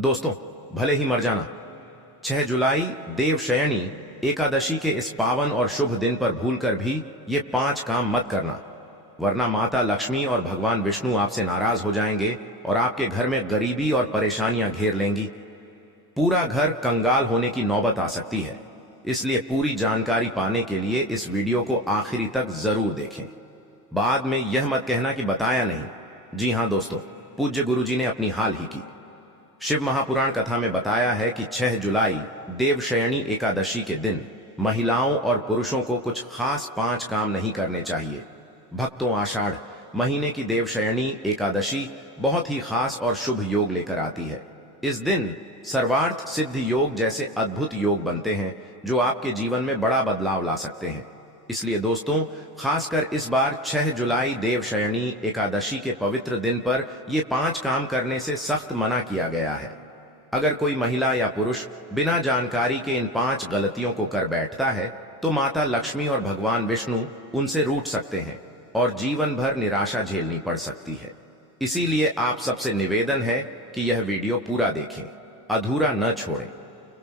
दोस्तों, भले ही मर जाना, 6 जुलाई देवशयनी एकादशी के इस पावन और शुभ दिन पर भूलकर भी ये 5 काम मत करना, वरना माता लक्ष्मी और भगवान विष्णु आपसे नाराज हो जाएंगे और आपके घर में गरीबी और परेशानियां घेर लेंगी। पूरा घर कंगाल होने की नौबत आ सकती है। इसलिए पूरी जानकारी पाने के लिए इस वीडियो को आखिरी तक जरूर देखें। बाद में यह मत कहना कि बताया नहीं। जी हां दोस्तों, पूज्य गुरुजी ने अपनी हाल ही की। शिव महापुराण कथा में बताया है कि 6 जुलाई देवशयनी एकादशी के दिन महिलाओं और पुरुषों को कुछ खास 5 काम नहीं करने चाहिए। भक्तों, आषाढ़ महीने की देवशयनी एकादशी बहुत ही खास और शुभ योग लेकर आती है। इस दिन सर्वार्थ सिद्ध योग जैसे अद्भुत योग बनते हैं जो आपके जीवन में बड़ा बदलाव ला सकते हैं। इसलिए दोस्तों, खासकर इस बार 6 जुलाई देवशयनी एकादशी के पवित्र दिन पर ये 5 काम करने से सख्त मना किया गया है। अगर कोई महिला या पुरुष बिना जानकारी के इन 5 गलतियों को कर बैठता है तो माता लक्ष्मी और भगवान विष्णु उनसे रूठ सकते हैं और जीवन भर निराशा झेलनी पड़ सकती है। इसीलिए आप सबसे निवेदन है कि यह वीडियो पूरा देखें, अधूरा न छोड़ें।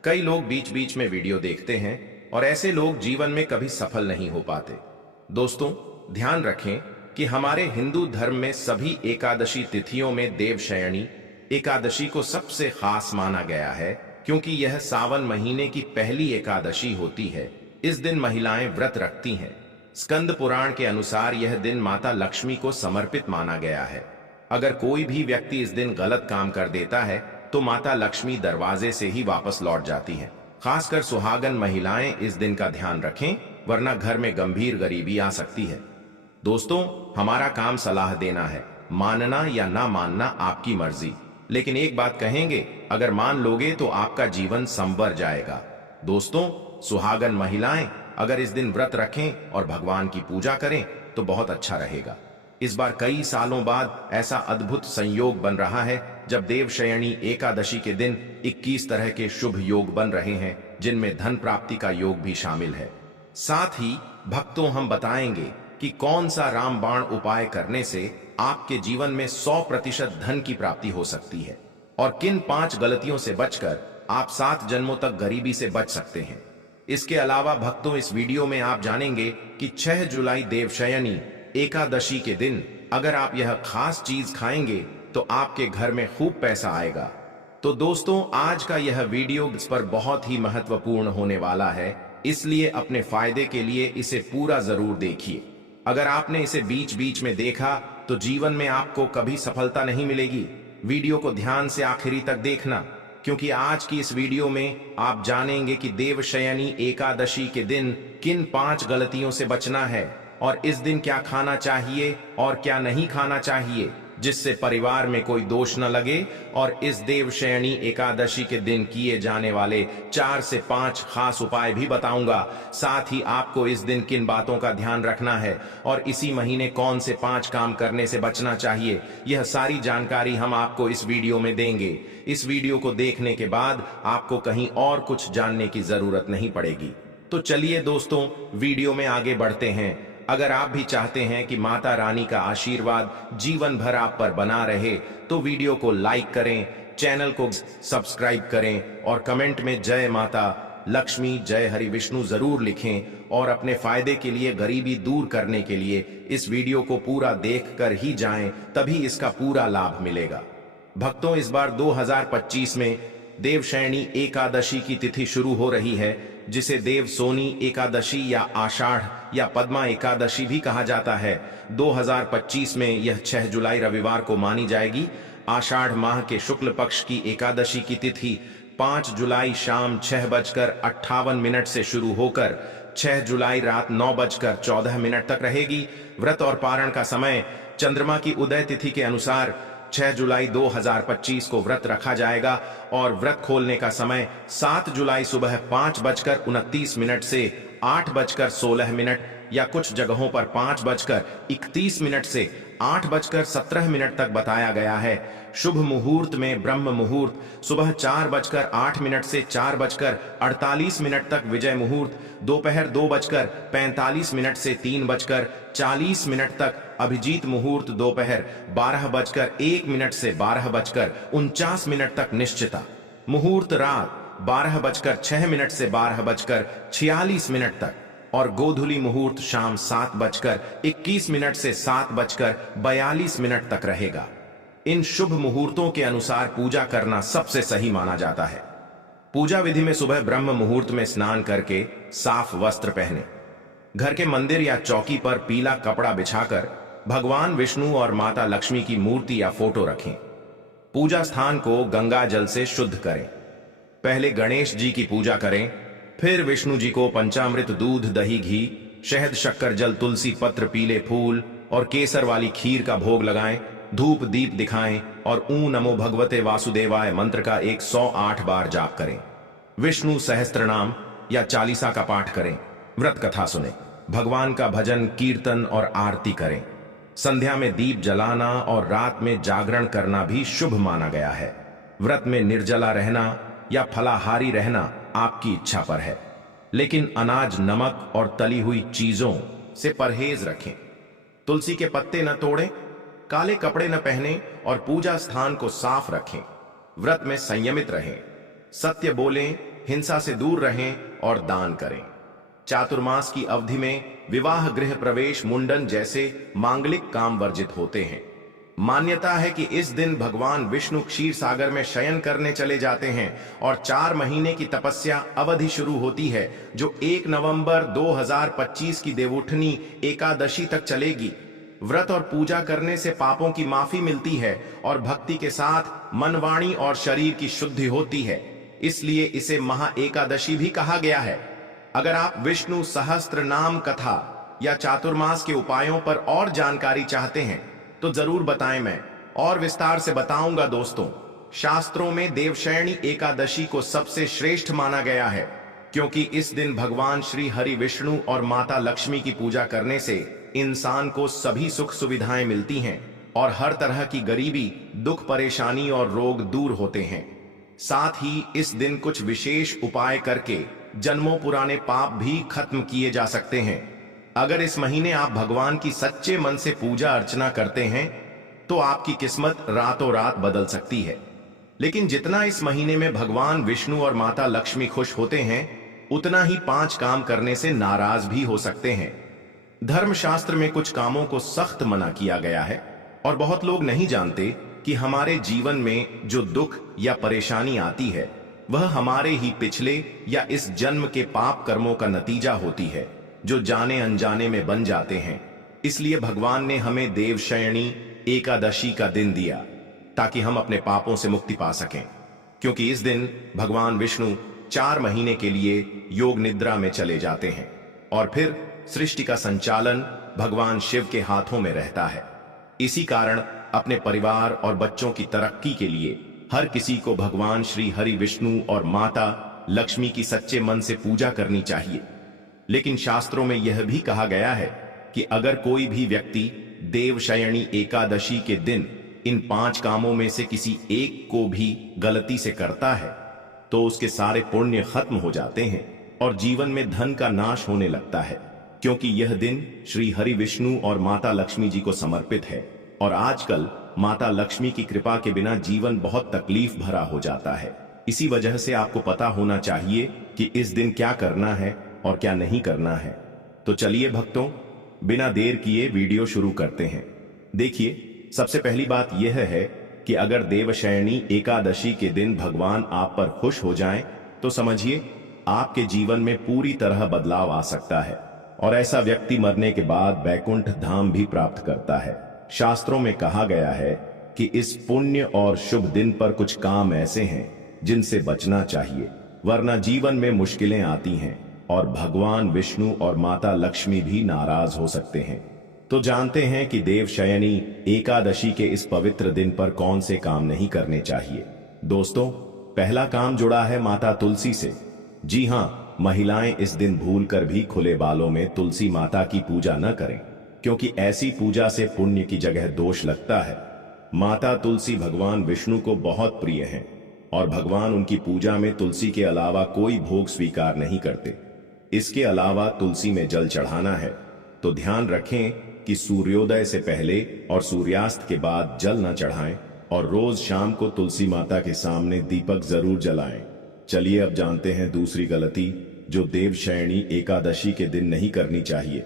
कई लोग बीच बीच में वीडियो देखते हैं और ऐसे लोग जीवन में कभी सफल नहीं हो पाते। दोस्तों, ध्यान रखें कि हमारे हिंदू धर्म में सभी एकादशी तिथियों में देवशयनी एकादशी को सबसे खास माना गया है, क्योंकि यह सावन महीने की पहली एकादशी होती है। इस दिन महिलाएं व्रत रखती हैं। स्कंद पुराण के अनुसार यह दिन माता लक्ष्मी को समर्पित माना गया है। अगर कोई भी व्यक्ति इस दिन गलत काम कर देता है तो माता लक्ष्मी दरवाजे से ही वापस लौट जाती हैं। खासकर सुहागन महिलाएं इस दिन का ध्यान रखें, वरना घर में गंभीर गरीबी आ सकती है। दोस्तों, हमारा काम सलाह देना है, मानना या ना मानना आपकी मर्जी। लेकिन एक बात कहेंगे, अगर मान लोगे तो आपका जीवन संवर जाएगा। दोस्तों, सुहागन महिलाएं अगर इस दिन व्रत रखें और भगवान की पूजा करें तो बहुत अच्छा रहेगा। इस बार कई सालों बाद ऐसा अद्भुत संयोग बन रहा है जब देवशयनी एकादशी के दिन 21 तरह के शुभ योग बन रहे हैं, जिनमें धन प्राप्ति का योग भी शामिल है। साथ ही भक्तों, हम बताएंगे कि कौन सा रामबाण उपाय करने से आपके जीवन में 100% धन की प्राप्ति हो सकती है और किन 5 गलतियों से बचकर आप 7 जन्मों तक गरीबी से बच सकते हैं। इसके अलावा भक्तों, इस वीडियो में आप जानेंगे कि 6 जुलाई देवशयनी एकादशी के दिन अगर आप यह खास चीज खाएंगे तो आपके घर में खूब पैसा आएगा। तो दोस्तों, आज का यह वीडियो इस पर बहुत ही महत्वपूर्ण होने वाला है, इसलिए अपने फायदे के लिए इसे पूरा जरूर देखिए। अगर आपने इसे बीच बीच में देखा तो जीवन में आपको कभी सफलता नहीं मिलेगी। वीडियो को ध्यान से आखिरी तक देखना, क्योंकि आज की इस वीडियो में आप जानेंगे कि देवशयनी एकादशी के दिन किन 5 गलतियों से बचना है और इस दिन क्या खाना चाहिए और क्या नहीं खाना चाहिए, जिससे परिवार में कोई दोष न लगे। और इस देवशयनी एकादशी के दिन किए जाने वाले 4 से 5 खास उपाय भी बताऊंगा। साथ ही आपको इस दिन किन बातों का ध्यान रखना है और इसी महीने कौन से 5 काम करने से बचना चाहिए, यह सारी जानकारी हम आपको इस वीडियो में देंगे। इस वीडियो को देखने के बाद आपको कहीं और कुछ जानने की जरूरत नहीं पड़ेगी। तो चलिए दोस्तों, वीडियो में आगे बढ़ते हैं। अगर आप भी चाहते हैं कि माता रानी का आशीर्वाद जीवन भर आप पर बना रहे तो वीडियो को लाइक करें, चैनल को सब्सक्राइब करें और कमेंट में जय माता लक्ष्मी, जय हरि विष्णु जरूर लिखें। और अपने फायदे के लिए, गरीबी दूर करने के लिए इस वीडियो को पूरा देखकर ही जाएं, तभी इसका पूरा लाभ मिलेगा। भक्तों, इस बार 2025 में देवशयनी एकादशी की तिथि शुरू हो रही है, जिसे देवसोनी एकादशी या आषाढ़ या पद्मा एकादशी भी कहा जाता है। 2025 में यह 6 जुलाई रविवार को मानी जाएगी। आषाढ़ माह के शुक्ल पक्ष की एकादशी की तिथि 5 जुलाई शाम 6:58 से शुरू होकर 6 जुलाई रात 9:14 तक रहेगी। व्रत और पारण का समय चंद्रमा की उदय तिथि के अनुसार 6 जुलाई 2025 को व्रत रखा जाएगा और व्रत खोलने का समय 7 जुलाई सुबह 5:29 से 8:16 या कुछ जगहों पर 5:31 से 8:17 तक बताया गया है। शुभ मुहूर्त में ब्रह्म मुहूर्त सुबह 4:08 से 4:48 तक विजय मुहूर्त, दोपहर 2:45 से 3:40 तक अभिजीत मुहूर्त दोपहर 12:01 से 12:49 तक निश्चिता। मुहूर्त रात 12:06 से 12:46 तक और गोधूली मुहूर्त शाम 7:21 से 7:42 तक रहेगा। इन शुभ मुहूर्तों के अनुसार पूजा करना सबसे सही माना जाता है। पूजा विधि में सुबह ब्रह्म मुहूर्त में स्नान करके साफ वस्त्र पहने, घर के मंदिर या चौकी पर पीला कपड़ा बिछाकर भगवान विष्णु और माता लक्ष्मी की मूर्ति या फोटो रखें। पूजा स्थान को गंगा जल से शुद्ध करें। पहले गणेश जी की पूजा करें, फिर विष्णु जी को पंचामृत दूध दही घी शहद शक्कर जल तुलसी पत्र पीले फूल और केसर वाली खीर का भोग लगाएं, धूप दीप दिखाएं और ऊ नमो भगवते वासुदेवाय मंत्र का 108 बार जाप करें। विष्णु सहस्त्रनाम या चालीसा का पाठ करें, व्रत कथा सुने, भगवान का भजन कीर्तन और आरती करें। संध्या में दीप जलाना और रात में जागरण करना भी शुभ माना गया है। व्रत में निर्जला रहना या फलाहारी रहना आपकी इच्छा पर है, लेकिन अनाज नमक और तली हुई चीजों से परहेज रखें। तुलसी के पत्ते न तोड़ें, काले कपड़े न पहनें और पूजा स्थान को साफ रखें। व्रत में संयमित रहें, सत्य बोलें, हिंसा से दूर रहें और दान करें। चातुर्मास की अवधि में विवाह गृह प्रवेश मुंडन जैसे मांगलिक काम वर्जित होते हैं। मान्यता है कि इस दिन भगवान विष्णु क्षीर सागर में शयन करने चले जाते हैं और 4 महीने की तपस्या अवधि शुरू होती है, जो 1 नवंबर 2025 की देवउठनी एकादशी तक चलेगी। व्रत और पूजा करने से पापों की माफी मिलती है और भक्ति के साथ मन वाणी और शरीर की शुद्धि होती है, इसलिए इसे महा एकादशी भी कहा गया है। अगर आप विष्णु सहस्त्र नाम कथा या चातुर्मास के उपायों पर और जानकारी चाहते हैं तो जरूर बताएं, मैं और विस्तार से बताऊंगा। दोस्तों, शास्त्रों में देवशयनी एकादशी को सबसे श्रेष्ठ माना गया है, क्योंकि इस दिन भगवान श्री हरि विष्णु और माता लक्ष्मी की पूजा करने से इंसान को सभी सुख सुविधाएं मिलती हैं और हर तरह की गरीबी, दुख, परेशानी और रोग दूर होते हैं। साथ ही इस दिन कुछ विशेष उपाय करके जन्मों पुराने पाप भी खत्म किए जा सकते हैं। अगर इस महीने आप भगवान की सच्चे मन से पूजा अर्चना करते हैं तो आपकी किस्मत रातों रात बदल सकती है। लेकिन जितना इस महीने में भगवान विष्णु और माता लक्ष्मी खुश होते हैं, उतना ही 5 काम करने से नाराज भी हो सकते हैं। धर्मशास्त्र में कुछ कामों को सख्त मना किया गया है और बहुत लोग नहीं जानते कि हमारे जीवन में जो दुख या परेशानी आती है वह हमारे ही पिछले या इस जन्म के पाप कर्मों का नतीजा होती है, जो जाने अनजाने में बन जाते हैं। इसलिए भगवान ने हमें देवशयनी एकादशी का दिन दिया ताकि हम अपने पापों से मुक्ति पा सकें, क्योंकि इस दिन भगवान विष्णु 4 महीने के लिए योग निद्रा में चले जाते हैं और फिर सृष्टि का संचालन भगवान शिव के हाथों में रहता है। इसी कारण अपने परिवार और बच्चों की तरक्की के लिए हर किसी को भगवान श्री हरि विष्णु और माता लक्ष्मी की सच्चे मन से पूजा करनी चाहिए। लेकिन शास्त्रों में यह भी कहा गया है कि अगर कोई भी व्यक्ति देवशयनी एकादशी के दिन इन 5 कामों में से किसी एक को भी गलती से करता है तो उसके सारे पुण्य खत्म हो जाते हैं और जीवन में धन का नाश होने लगता है, क्योंकि यह दिन श्री हरि विष्णु और माता लक्ष्मी जी को समर्पित है। और आजकल माता लक्ष्मी की कृपा के बिना जीवन बहुत तकलीफ भरा हो जाता है। इसी वजह से आपको पता होना चाहिए कि इस दिन क्या करना है और क्या नहीं करना है। तो चलिए भक्तों, बिना देर किए वीडियो शुरू करते हैं। देखिए, सबसे पहली बात यह है कि अगर देवशयनी एकादशी के दिन भगवान आप पर खुश हो जाएं, तो समझिए आपके जीवन में पूरी तरह बदलाव आ सकता है और ऐसा व्यक्ति मरने के बाद वैकुंठ धाम भी प्राप्त करता है। शास्त्रों में कहा गया है कि इस पुण्य और शुभ दिन पर कुछ काम ऐसे हैं जिनसे बचना चाहिए, वरना जीवन में मुश्किलें आती हैं और भगवान विष्णु और माता लक्ष्मी भी नाराज हो सकते हैं। तो जानते हैं कि देवशयनी एकादशी के इस पवित्र दिन पर कौन से काम नहीं करने चाहिए। दोस्तों, पहला काम जुड़ा है माता तुलसी से। जी हाँ, महिलाएं इस दिन भूलकर भी खुले बालों में तुलसी माता की पूजा न करें, क्योंकि ऐसी पूजा से पुण्य की जगह दोष लगता है। माता तुलसी भगवान विष्णु को बहुत प्रिय हैं और भगवान उनकी पूजा में तुलसी के अलावा कोई भोग स्वीकार नहीं करते। इसके अलावा तुलसी में जल चढ़ाना है तो ध्यान रखें कि सूर्योदय से पहले और सूर्यास्त के बाद जल न चढ़ाएं और रोज शाम को तुलसी माता के सामने दीपक जरूर जलाएं। चलिए अब जानते हैं दूसरी गलती जो देवशयनी एकादशी के दिन नहीं करनी चाहिए।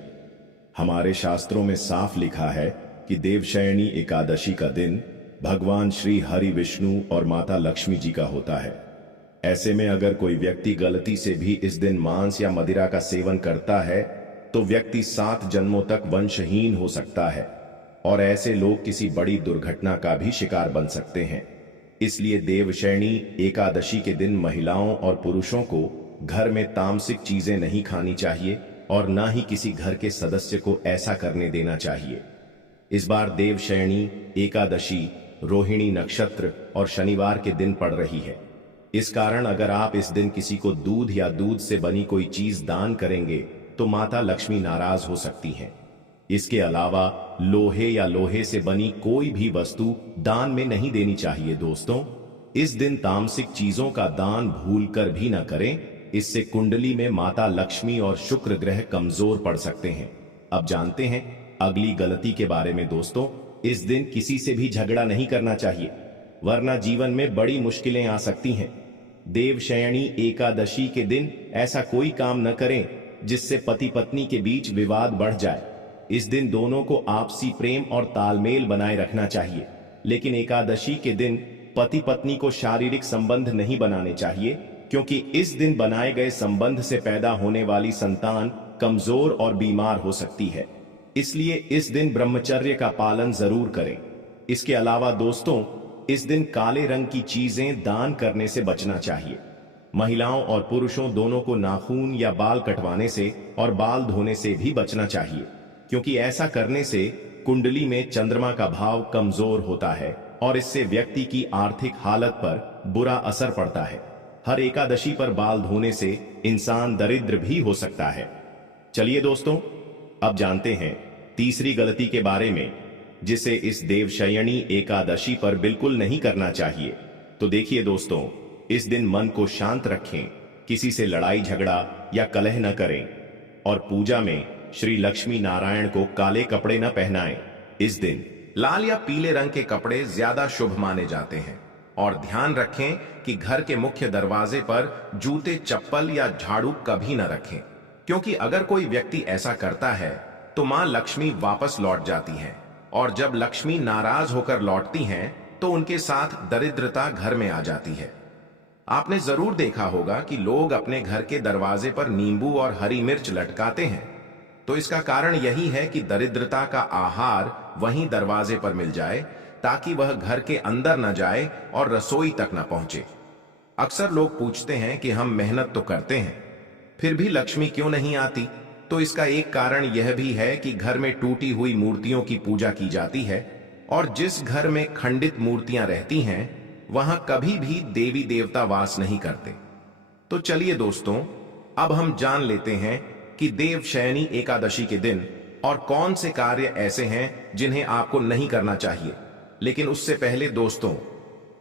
हमारे शास्त्रों में साफ लिखा है कि देवशयनी एकादशी का दिन भगवान श्री हरि विष्णु और माता लक्ष्मी जी का होता है। ऐसे में अगर कोई व्यक्ति गलती से भी इस दिन मांस या मदिरा का सेवन करता है तो व्यक्ति 7 जन्मों तक वंशहीन हो सकता है और ऐसे लोग किसी बड़ी दुर्घटना का भी शिकार बन सकते हैं। इसलिए देवशयनी एकादशी के दिन महिलाओं और पुरुषों को घर में तामसिक चीजें नहीं खानी चाहिए और ना ही किसी घर के सदस्य को ऐसा करने देना चाहिए। इस बार देवशयनी एकादशी रोहिणी नक्षत्र और शनिवार के दिन पड़ रही है। इस कारण अगर आप इस दिन किसी को दूध या दूध से बनी कोई चीज दान करेंगे तो माता लक्ष्मी नाराज हो सकती हैं। इसके अलावा लोहे या लोहे से बनी कोई भी वस्तु दान में नहीं देनी चाहिए। दोस्तों, इस दिन तामसिक चीजों का दान भूलकर भी न करें, इससे कुंडली में माता लक्ष्मी और शुक्र ग्रह कमजोर पड़ सकते हैं। अब जानते हैं अगली गलती के बारे में। दोस्तों, इस दिन किसी से भी झगड़ा नहीं करना चाहिए, वरना जीवन में बड़ी मुश्किलें आ सकती हैं। देवशयनी एकादशी के दिन ऐसा कोई काम न करें जिससे पति पत्नी के बीच विवाद बढ़ जाए। इस दिन दोनों को आपसी प्रेम और तालमेल बनाए रखना चाहिए, लेकिन एकादशी के दिन पति पत्नी को शारीरिक संबंध नहीं बनाने चाहिए, क्योंकि इस दिन बनाए गए संबंध से पैदा होने वाली संतान कमजोर और बीमार हो सकती है। इसलिए इस दिन ब्रह्मचर्य का पालन जरूर करें। इसके अलावा दोस्तों, इस दिन काले रंग की चीजें दान करने से बचना चाहिए। महिलाओं और पुरुषों दोनों को नाखून या बाल कटवाने से और बाल धोने से भी बचना चाहिए, क्योंकि ऐसा करने से कुंडली में चंद्रमा का भाव कमजोर होता है और इससे व्यक्ति की आर्थिक हालत पर बुरा असर पड़ता है। हर एकादशी पर बाल धोने से इंसान दरिद्र भी हो सकता है। चलिए दोस्तों, अब जानते हैं तीसरी गलती के बारे में, जिसे इस देवशयनी एकादशी पर बिल्कुल नहीं करना चाहिए। तो देखिए दोस्तों, इस दिन मन को शांत रखें, किसी से लड़ाई झगड़ा या कलह न करें और पूजा में श्री लक्ष्मी नारायण को काले कपड़े न पहनाएं। इस दिन लाल या पीले रंग के कपड़े ज्यादा शुभ माने जाते हैं और ध्यान रखें कि घर के मुख्य दरवाजे पर जूते, चप्पल या झाड़ू कभी न रखें, क्योंकि अगर कोई व्यक्ति ऐसा करता है तो मां लक्ष्मी वापस लौट जाती हैं और जब लक्ष्मी नाराज होकर लौटती हैं तो उनके साथ दरिद्रता घर में आ जाती है। आपने जरूर देखा होगा कि लोग अपने घर के दरवाजे पर नींबू और हरी मिर्च लटकाते हैं, तो इसका कारण यही है कि दरिद्रता का आहार वहीं दरवाजे पर मिल जाए, ताकि वह घर के अंदर न जाए और रसोई तक न पहुंचे। अक्सर लोग पूछते हैं कि हम मेहनत तो करते हैं, फिर भी लक्ष्मी क्यों नहीं आती? तो इसका एक कारण यह भी है कि घर में टूटी हुई मूर्तियों की पूजा की जाती है और जिस घर में खंडित मूर्तियां रहती हैं वहां कभी भी देवी देवता वास नहीं करते। तो चलिए दोस्तों, अब हम जान लेते हैं कि देवशयनी एकादशी के दिन और कौन से कार्य ऐसे हैं जिन्हें आपको नहीं करना चाहिए। लेकिन उससे पहले दोस्तों,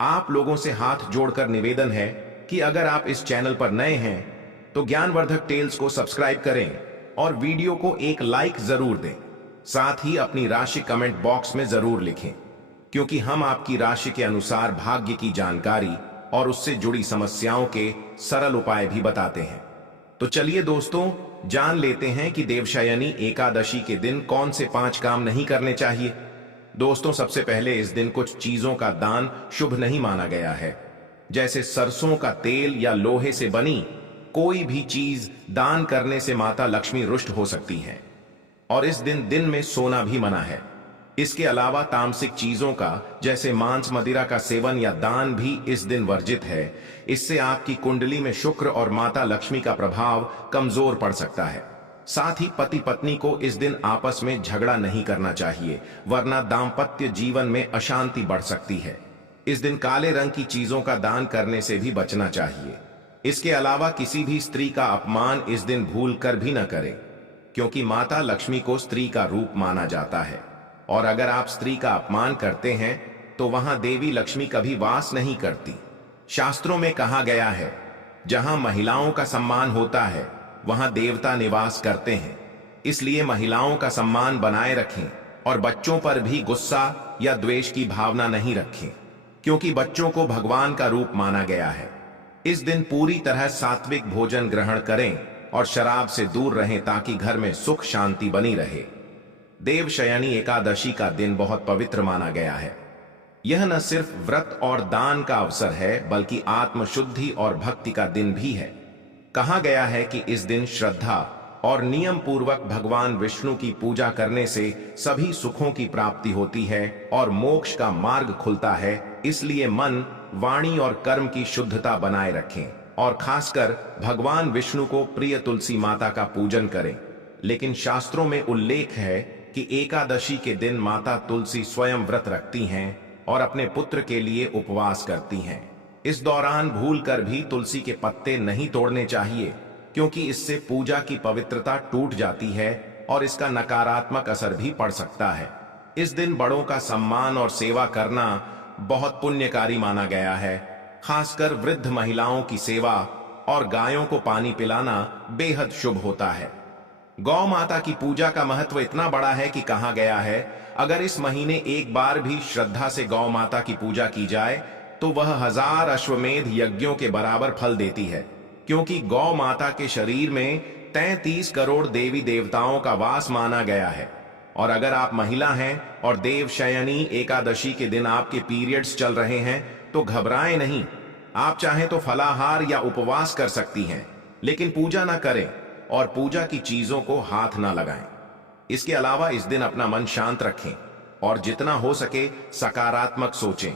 आप लोगों से हाथ जोड़कर निवेदन है कि अगर आप इस चैनल पर नए हैं तो ज्ञानवर्धक टेल्स को सब्सक्राइब करें और वीडियो को एक लाइक जरूर दें। साथ ही अपनी राशि कमेंट बॉक्स में जरूर लिखें, क्योंकि हम आपकी राशि के अनुसार भाग्य की जानकारी और उससे जुड़ी समस्याओं के सरल उपाय भी बताते हैं। तो चलिए दोस्तों, जान लेते हैं कि देवशयनी एकादशी के दिन कौन से 5 काम नहीं करने चाहिए। दोस्तों, सबसे पहले इस दिन कुछ चीजों का दान शुभ नहीं माना गया है, जैसे सरसों का तेल या लोहे से बनी कोई भी चीज दान करने से माता लक्ष्मी रुष्ट हो सकती हैं और इस दिन में सोना भी मना है। इसके अलावा तामसिक चीजों का जैसे मांस मदिरा का सेवन या दान भी इस दिन वर्जित है। इससे आपकी कुंडली में शुक्र और माता लक्ष्मी का प्रभाव कमजोर पड़ सकता है। साथ ही पति पत्नी को इस दिन आपस में झगड़ा नहीं करना चाहिए, वरना दाम्पत्य जीवन में अशांति बढ़ सकती है। इस दिन काले रंग की चीजों का दान करने से भी बचना चाहिए। इसके अलावा किसी भी स्त्री का अपमान इस दिन भूल कर भी न करें, क्योंकि माता लक्ष्मी को स्त्री का रूप माना जाता है और अगर आप स्त्री का अपमान करते हैं तो वहां देवी लक्ष्मी कभी वास नहीं करती। शास्त्रों में कहा गया है, जहां महिलाओं का सम्मान होता है वहां देवता निवास करते हैं। इसलिए महिलाओं का सम्मान बनाए रखें और बच्चों पर भी गुस्सा या द्वेष की भावना नहीं रखें, क्योंकि बच्चों को भगवान का रूप माना गया है। इस दिन पूरी तरह सात्विक भोजन ग्रहण करें और शराब से दूर रहें ताकि घर में सुख शांति बनी रहे। देवशयनी एकादशी का दिन बहुत पवित्र माना गया है। यह न सिर्फ व्रत और दान का अवसर है, बल्कि आत्मशुद्धि और भक्ति का दिन भी है। कहा गया है कि इस दिन श्रद्धा और नियम पूर्वक भगवान विष्णु की पूजा करने से सभी सुखों की प्राप्ति होती है और मोक्ष का मार्ग खुलता है। इसलिए मन, वाणी और कर्म की शुद्धता बनाए रखें और खासकर भगवान विष्णु को प्रिय तुलसी माता का पूजन करें। लेकिन शास्त्रों में उल्लेख है कि एकादशी के दिन माता तुलसी स्वयं व्रत रखती हैं और अपने पुत्र के लिए उपवास करती हैं। इस दौरान भूलकर भी तुलसी के पत्ते नहीं तोड़ने चाहिए, क्योंकि इससे पूजा की पवित्रता टूट जाती है और इसका नकारात्मक असर भी पड़ सकता है। इस दिन बड़ों का सम्मान और सेवा करना बहुत पुण्यकारी माना गया है। खासकर वृद्ध महिलाओं की सेवा और गायों को पानी पिलाना बेहद शुभ होता है। गौ माता की पूजा का महत्व इतना बड़ा है कि कहा गया है, अगर इस महीने एक बार भी श्रद्धा से गौ माता की पूजा की जाए तो वह 1000 अश्वमेध यज्ञों के बराबर फल देती है, क्योंकि गौ माता के शरीर में 33 करोड़ देवी देवताओं का वास माना गया है। और अगर आप महिला हैं और देवशयनी एकादशी के दिन आपके पीरियड्स चल रहे हैं तो घबराएं नहीं। आप चाहें तो फलाहार या उपवास कर सकती हैं, लेकिन पूजा ना करें और पूजा की चीजों को हाथ ना लगाएं। इसके अलावा इस दिन अपना मन शांत रखें और जितना हो सके सकारात्मक सोचें।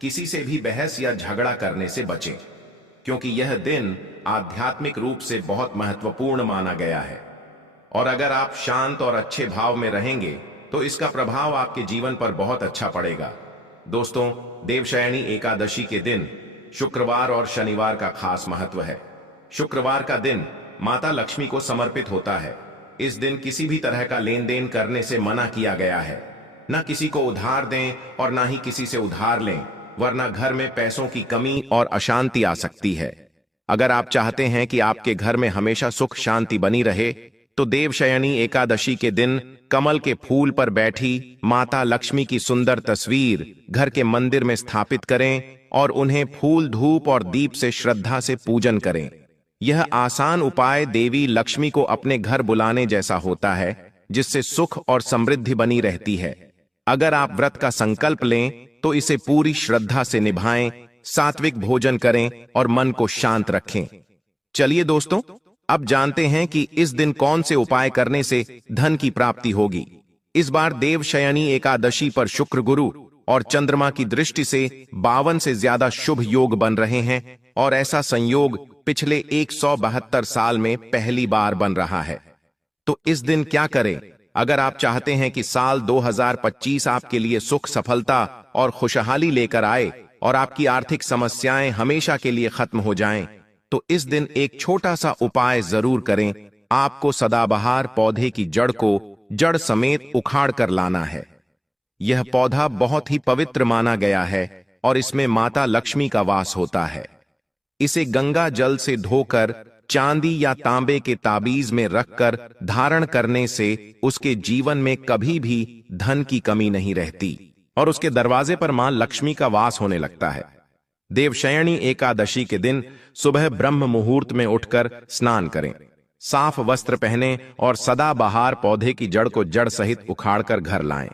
किसी से भी बहस या झगड़ा करने से बचें, क्योंकि यह दिन आध्यात्मिक रूप से बहुत महत्वपूर्ण माना गया है। और अगर आप शांत और अच्छे भाव में रहेंगे तो इसका प्रभाव आपके जीवन पर बहुत अच्छा पड़ेगा। दोस्तों, देवशयनी एकादशी के दिन शुक्रवार और शनिवार का खास महत्व है। शुक्रवार का दिन माता लक्ष्मी को समर्पित होता है। इस दिन किसी भी तरह का लेन देन करने से मना किया गया है। न किसी को उधार दें और न ही किसी से उधार लें, वरना घर में पैसों की कमी और अशांति आ सकती है। अगर आप चाहते हैं कि आपके घर में हमेशा सुख शांति बनी रहे तो देवशयनी एकादशी के दिन कमल के फूल पर बैठी माता लक्ष्मी की सुंदर तस्वीर घर के मंदिर में स्थापित करें और उन्हें फूल, धूप और दीप से श्रद्धा से पूजन करें। यह आसान उपाय देवी लक्ष्मी को अपने घर बुलाने जैसा होता है, जिससे सुख और समृद्धि बनी रहती है। अगर आप व्रत का संकल्प लें तो इसे पूरी श्रद्धा से निभाएं, सात्विक भोजन करें और मन को शांत रखें। चलिए दोस्तों, अब जानते हैं कि इस दिन कौन से उपाय करने से धन की प्राप्ति होगी। इस बार देवशयनी एकादशी पर शुक्र, गुरु और चंद्रमा की दृष्टि से 52 से ज्यादा शुभ योग बन रहे हैं और ऐसा संयोग पिछले 172 साल में पहली बार बन रहा है। तो इस दिन क्या करें? अगर आप चाहते हैं कि साल 2025 आपके लिए सुख, सफलता और खुशहाली लेकर आए और आपकी आर्थिक समस्याएं हमेशा के लिए खत्म हो जाएं, तो इस दिन एक छोटा सा उपाय जरूर करें। आपको सदाबहार पौधे की जड़ को जड़ समेत उखाड़ कर लाना है। यह पौधा बहुत ही पवित्र माना गया है और इसमें माता लक्ष्मी का वास होता है। इसे गंगा जल से धोकर चांदी या तांबे के ताबीज में रखकर धारण करने से उसके जीवन में कभी भी धन की कमी नहीं रहती और उसके दरवाजे पर मां लक्ष्मी का वास होने लगता है। देवशयनी एकादशी के दिन सुबह ब्रह्म मुहूर्त में उठकर स्नान करें, साफ वस्त्र पहने और सदाबहार पौधे की जड़ को जड़ सहित उखाड़कर घर लाएं।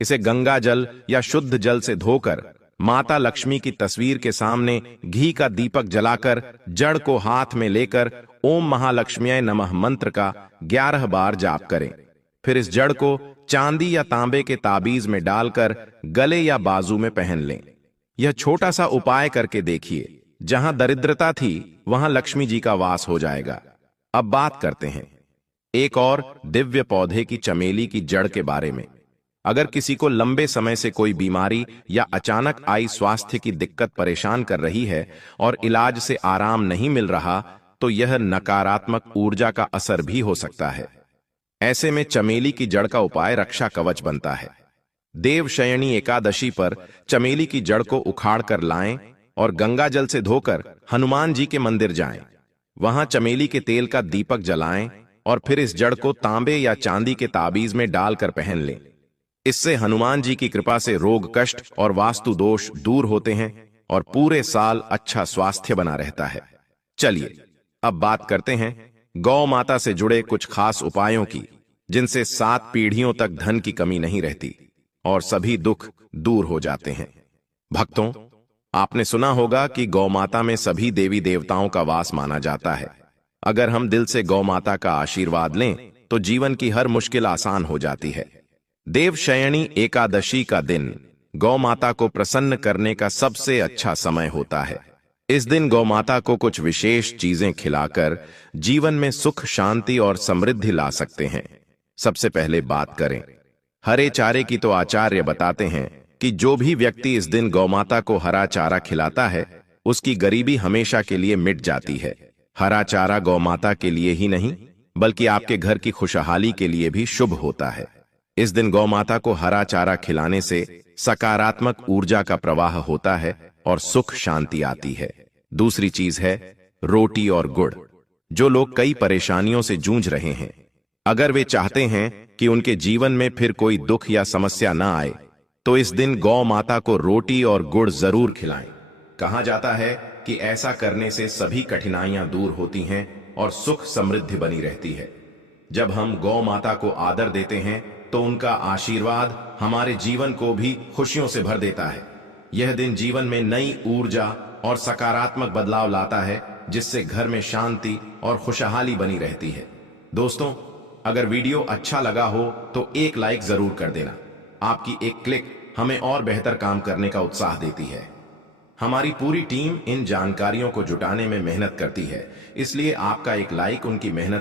इसे गंगा जल या शुद्ध जल से धोकर माता लक्ष्मी की तस्वीर के सामने घी का दीपक जलाकर जड़ को हाथ में लेकर ओम महालक्ष्म्याय नमः मंत्र का 11 बार जाप करें। फिर इस जड़ को चांदी या तांबे के ताबीज में डालकर गले या बाजू में पहन लें। यह छोटा सा उपाय करके देखिए, जहां दरिद्रता थी वहां लक्ष्मी जी का वास हो जाएगा। अब बात करते हैं एक और दिव्य पौधे की चमेली की जड़ के बारे में। अगर किसी को लंबे समय से कोई बीमारी या अचानक आई स्वास्थ्य की दिक्कत परेशान कर रही है और इलाज से आराम नहीं मिल रहा, तो यह नकारात्मक ऊर्जा का असर भी हो सकता है। ऐसे में चमेली की जड़ का उपाय रक्षा कवच बनता है। देवशयनी एकादशी पर चमेली की जड़ को उखाड़ कर लाएं और गंगा जल से धोकर हनुमान जी के मंदिर जाएं। वहां चमेली के तेल का दीपक जलाएं और फिर इस जड़ को तांबे या चांदी के ताबीज में डालकर पहन लें। इससे हनुमान जी की कृपा से रोग कष्ट और वास्तु दोष दूर होते हैं और पूरे साल अच्छा स्वास्थ्य बना रहता है। चलिए अब बात करते हैं गौ माता से जुड़े कुछ खास उपायों की, जिनसे 7 पीढ़ियों तक धन की कमी नहीं रहती और सभी दुख दूर हो जाते हैं। भक्तों, आपने सुना होगा कि गौ माता में सभी देवी देवताओं का वास माना जाता है। अगर हम दिल से गौ माता का आशीर्वाद लें तो जीवन की हर मुश्किल आसान हो जाती है। देवशयनी एकादशी का दिन गौ माता को प्रसन्न करने का सबसे अच्छा समय होता है। इस दिन गौ माता को कुछ विशेष चीजें खिलाकर जीवन में सुख, शांति और समृद्धि ला सकते हैं। सबसे पहले बात करें हरे चारे की, तो आचार्य बताते हैं कि जो भी व्यक्ति इस दिन गौ माता को हरा चारा खिलाता है, उसकी गरीबी हमेशा के लिए मिट जाती है। हरा चारा गौ माता के लिए ही नहीं, बल्कि आपके घर की खुशहाली के लिए भी शुभ होता है। इस दिन गौ माता को हरा चारा खिलाने से सकारात्मक ऊर्जा का प्रवाह होता है और सुख शांति आती है। दूसरी चीज है रोटी और गुड़। जो लोग कई परेशानियों से जूझ रहे हैं, अगर वे चाहते हैं कि उनके जीवन में फिर कोई दुख या समस्या ना आए, तो इस दिन गौ माता को रोटी और गुड़ जरूर खिलाएं। कहा जाता है कि ऐसा करने से सभी कठिनाइयां दूर होती हैं और सुख समृद्धि बनी रहती है। जब हम गौ माता को आदर देते हैं तो उनका आशीर्वाद हमारे जीवन को भी खुशियों से भर देता है। यह दिन जीवन में नई ऊर्जा और सकारात्मक बदलाव लाता है, जिससे घर में शांति और खुशहाली बनी रहती है। दोस्तों, अगर वीडियो अच्छा लगा हो तो एक लाइक जरूर कर देना। आपकी एक क्लिक हमें और बेहतर काम करने का उत्साह देती है। हमारी पूरी टीम इन जानकारियों को जुटाने में मेहनत करती है, इसलिए आपका एक लाइक उनकी मेहनत